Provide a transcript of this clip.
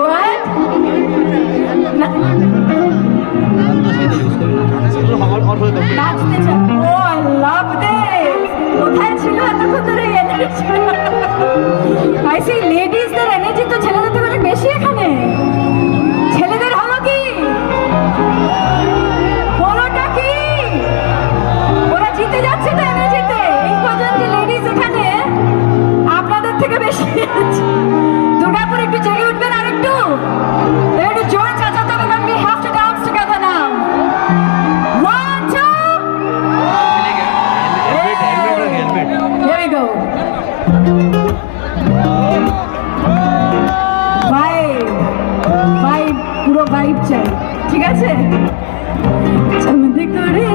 What? নাচতে চাও? Oh, I love this. কোথায় ছিল এতক্ষণ ধরে এনার্জি? I see ladies-দের এনার্জি তো ছেলেদের থেকে অনেক বেশি এখানে। ছেলেদের হলো কি? বড়টা কি? ওরা জিতে যাচ্ছে তো এনার্জিতে। এই কজন যে লেডিস এখানে আপনাদের থেকে বেশি আছে। দুর্গাপুর একটু জেগে উঠবেন আর একটু জোরে চাচাতে হবে, কারণ we have to dance together now. 1, 2. Here we go. Vibe, পুরো vibe চাই, ঠিক আছে? চমৎকার করে